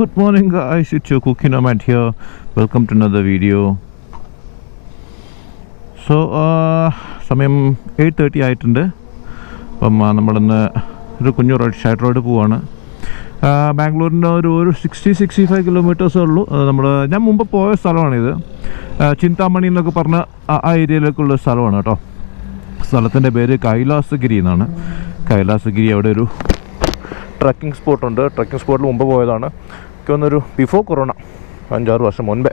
Good morning guys, it's your cooking nomad here. Welcome to another video. So സമയം 8:30 ആയിട്ടുണ്ട്. അപ്പം നമ്മളിന്ന് ഒരു കുഞ്ഞു ഷാർട്ട് റോഡ് പോവാണ്. ബാംഗ്ലൂരിൻ്റെ ഒരു 60-65 കിലോമീറ്റേഴ്സേ ഉള്ളൂ. ഞാൻ മുമ്പ് പോയ സ്ഥലമാണിത്. ചിന്താമണി എന്നൊക്കെ പറഞ്ഞ ആ ഏരിയയിലേക്കുള്ള സ്ഥലമാണ് കേട്ടോ. സ്ഥലത്തിൻ്റെ പേര് കൈലാസഗിരി എന്നാണ്. കൈലാസഗിരി അവിടെ ഒരു ട്രക്കിംഗ് സ്പോട്ടുണ്ട്. ട്രക്കിംഗ് സ്പോട്ടിൽ മുമ്പ് പോയതാണ്. എനിക്ക് തോന്നുന്നൊരു ബിഫോർ കൊറോണ 5-6 വർഷം മുൻപേ.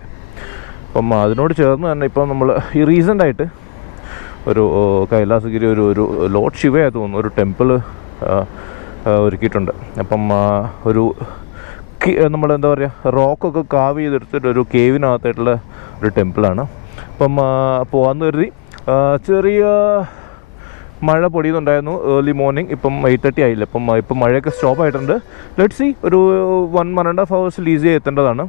അപ്പം അതിനോട് ചേർന്ന് തന്നെ ഇപ്പം നമ്മൾ ഈ റീസെൻ്റായിട്ട് ഒരു കൈലാസഗിരി ഒരു ലോർഡ് ശിവയായി തോന്നുന്നു ഒരു ടെമ്പിൾ ഒരുക്കിയിട്ടുണ്ട്. അപ്പം ഒരു നമ്മളെന്താ പറയുക റോക്കൊക്കെ കാവ് ചെയ്തെടുത്തിട്ട് ഒരു കേവിനകത്തായിട്ടുള്ള ഒരു ടെമ്പിളാണ്. അപ്പം പോകാമെന്ന് കരുതി. ചെറിയ മഴ പൊടിയുന്നുണ്ടായിരുന്നു ഏർലി മോർണിംഗ്. ഇപ്പം 8:30 ആയില്ല. ഇപ്പം മഴയൊക്കെ സ്റ്റോപ്പ് ആയിട്ടുണ്ട്. ലെറ്റ്സ് സീ ഒരു 1.5 hours ഈസി എത്തേണ്ടതാണ്.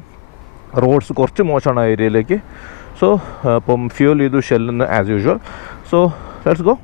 റോഡ്സ് കുറച്ച് മോശമാണ് ആ ഏരിയയിലേക്ക്. സോ അപ്പം ഫ്യൂൽ ചെയ്തു ഷെല്ലിൽ നിന്ന് as usual. So let's go.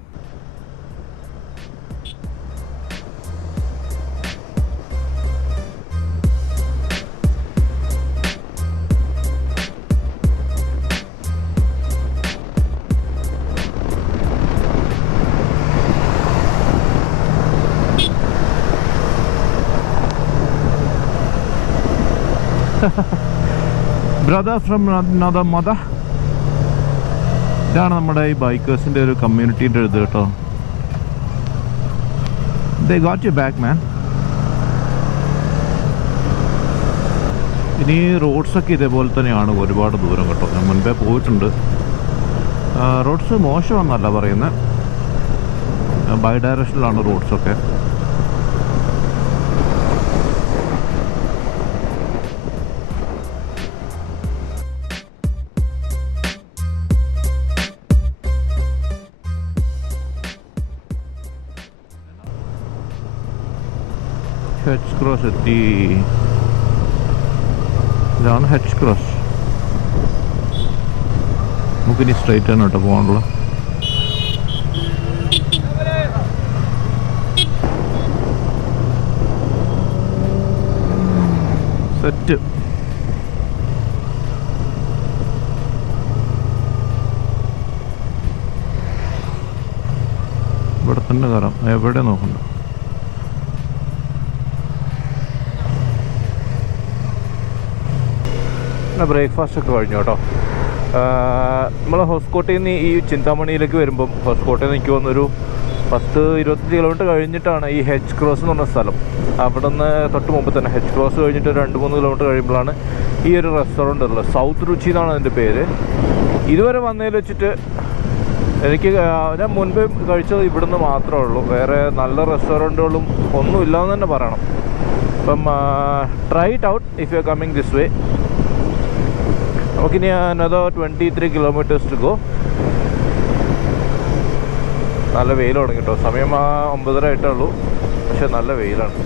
Brother from another mother. ഇതാണ് നമ്മുടെ ഈ ബൈക്കേഴ്സിൻ്റെ ഒരു കമ്മ്യൂണിറ്റീൻ്റെ ഇത് കേട്ടോ. They got your back man. ഇനി റോഡ്സൊക്കെ ഇതേപോലെ തന്നെയാണ് ഒരുപാട് ദൂരം കേട്ടോ. ഞാൻ മുൻപേ പോയിട്ടുണ്ട്. റോഡ്സ് മോശമെന്നല്ല പറയുന്നത്, ബൈ ഡയറക്ഷനിലാണ് റോഡ്സൊക്കെ. ഹെച്ച് ക്രോസ് എത്തി. ഇതാണ് ഹെച്ച് ക്രോസ്. നമുക്കിനി സ്ട്രൈറ്റ് ആണ് കേട്ടോ പോകാനുള്ള. സെറ്റ്. ഇവിടെ തന്നെ കയറാം, എവിടെ നോക്കണ്ട. ബ്രേക്ക്ഫാസ്റ്റ് ഒക്കെ കഴിഞ്ഞു കേട്ടോ. നമ്മൾ ഹോസ്കോട്ടയിൽ നിന്ന് ഈ ചിന്താമണിയിലേക്ക് വരുമ്പം ഹോസ്കോട്ടയിൽ നിന്ന് എനിക്ക് തോന്നുന്നൊരു 10-25 കിലോമീറ്റർ കഴിഞ്ഞിട്ടാണ് ഈ ഹെച്ച് ക്രോസ് എന്ന് പറഞ്ഞ സ്ഥലം. അവിടെ നിന്ന് തൊട്ട് മുമ്പ് തന്നെ ഹെച്ച് ക്രോസ് കഴിഞ്ഞിട്ട് 2-3 കിലോമീറ്റർ കഴിയുമ്പോഴാണ് ഈ ഒരു റെസ്റ്റോറൻ്റ് ഉള്ളത്. സൗത്ത് രുചി എന്നാണ് അതിൻ്റെ പേര്. ഇതുവരെ വന്നതിൽ വെച്ചിട്ട് എനിക്ക് ഞാൻ മുൻപ് കഴിച്ചത് ഇവിടുന്ന് മാത്രമേ ഉള്ളൂ. വേറെ നല്ല റെസ്റ്റോറൻറ്റുകളും ഒന്നും ഇല്ലാന്ന് തന്നെ പറയണം. അപ്പം try it out if you are coming this way. നമുക്കിനി another 23 kilometers to go. നല്ല വെയിൽ തുടങ്ങി കേട്ടോ. സമയം 9:30 ആയിട്ടേ ഉള്ളൂ, പക്ഷെ നല്ല വെയിലാണ്.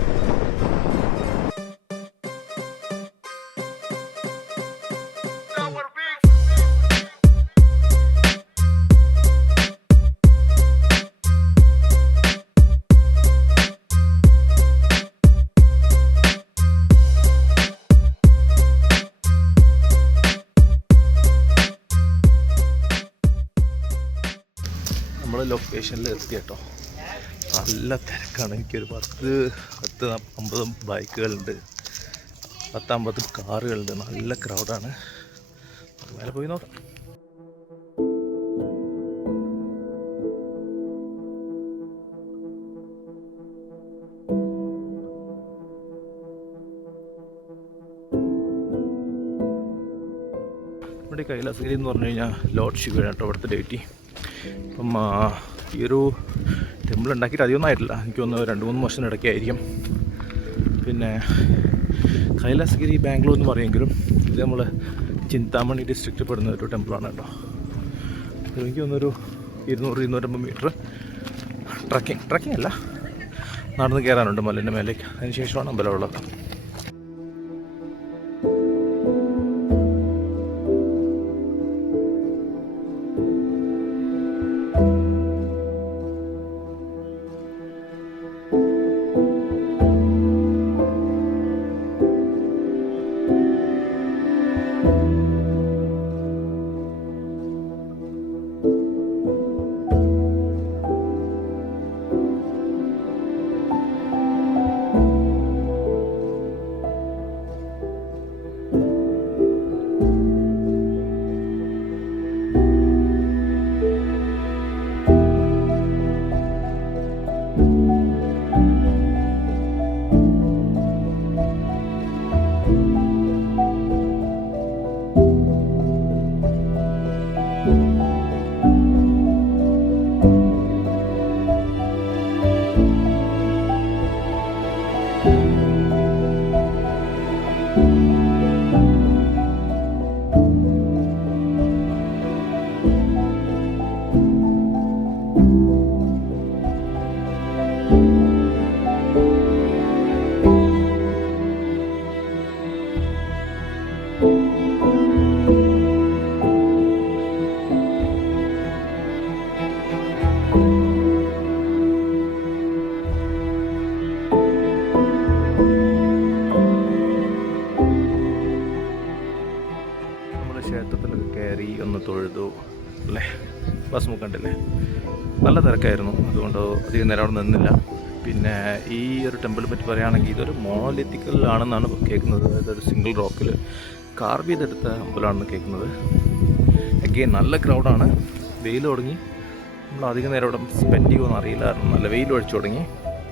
നമ്മൾ ലൊക്കേഷനിൽ എത്തി കേട്ടോ. നല്ല തിരക്കാണ്. എനിക്കൊരു 10-50 ബൈക്കുകളുണ്ട്, 10-50 കാറുകളുണ്ട്. നല്ല ക്രൗഡാണ്. മേലെ പോയി നോക്കാം. ഇവിടെ കൈലാസഗിരി എന്ന് പറഞ്ഞു കഴിഞ്ഞാൽ ലോർഡ് ശിവ കേട്ടോ ഇവിടുത്തെ ഡേറ്റി. അപ്പം ഈ ഒരു ടെമ്പിൾ ഉണ്ടാക്കിയിട്ട് അധികമൊന്നും ആയിട്ടില്ല. എനിക്ക് തോന്നുന്നു 2-3 വർഷം ഇടയ്ക്കായിരിക്കും. പിന്നെ കൈലാസഗിരി ബാംഗ്ലൂർ എന്ന് പറയുമെങ്കിലും ഇത് നമ്മൾ ചിന്താമണി ഡിസ്ട്രിക്റ്റിൽ പെടുന്ന ഒരു ടെമ്പിളാണ് കേട്ടോ. എനിക്ക് തോന്നുന്നൊരു 200-250 മീറ്റർ ട്രക്കിംഗ് അല്ല, നടന്ന് കയറാനുണ്ട് മലേൻ്റെ മേലേക്ക്. അതിന് ശേഷമാണ് അമ്പലമുള്ളത്. ക്ഷേത്രത്തിലൊക്കെ കയറി ഒന്ന് തൊഴുതു അല്ലേ. ബസ് മുക്കണ്ടില്ലേ, നല്ല തിരക്കായിരുന്നു. അതുകൊണ്ട് അധികം നേരം അവിടെ നിന്നില്ല. പിന്നെ ഈ ഒരു ടെമ്പിളിനെ പറ്റി പറയുകയാണെങ്കിൽ ഇതൊരു മോണോലിത്തിക്കലാണെന്നാണ് കേൾക്കുന്നത്. അതായത് ഒരു സിംഗിൾ റോക്കിൽ കാർവ് ചെയ്തെടുത്ത അമ്പലമാണെന്ന് കേൾക്കുന്നത്. അഗെയിൻ നല്ല ക്രൗഡാണ്. വെയിൽ തുടങ്ങി. നമ്മൾ അധികം നേരം അവിടെ സ്പെൻഡ് ചെയ്യുമെന്ന് അറിയില്ലായിരുന്നു. നല്ല വെയിൽ ഒഴിച്ചു തുടങ്ങി.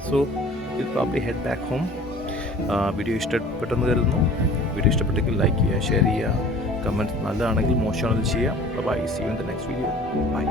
So will probably head back home. Video ഇഷ്ടപ്പെട്ടെന്ന് കരുതുന്നു. വീഡിയോ ഇഷ്ടപ്പെട്ടെങ്കിൽ ലൈക്ക് ചെയ്യുക, ഷെയർ ചെയ്യുക, കമൻറ്റ് നല്ലതാണെങ്കിൽ മോശമാണെങ്കിൽ ചെയ്യാം. Bye, see you in the next video. By.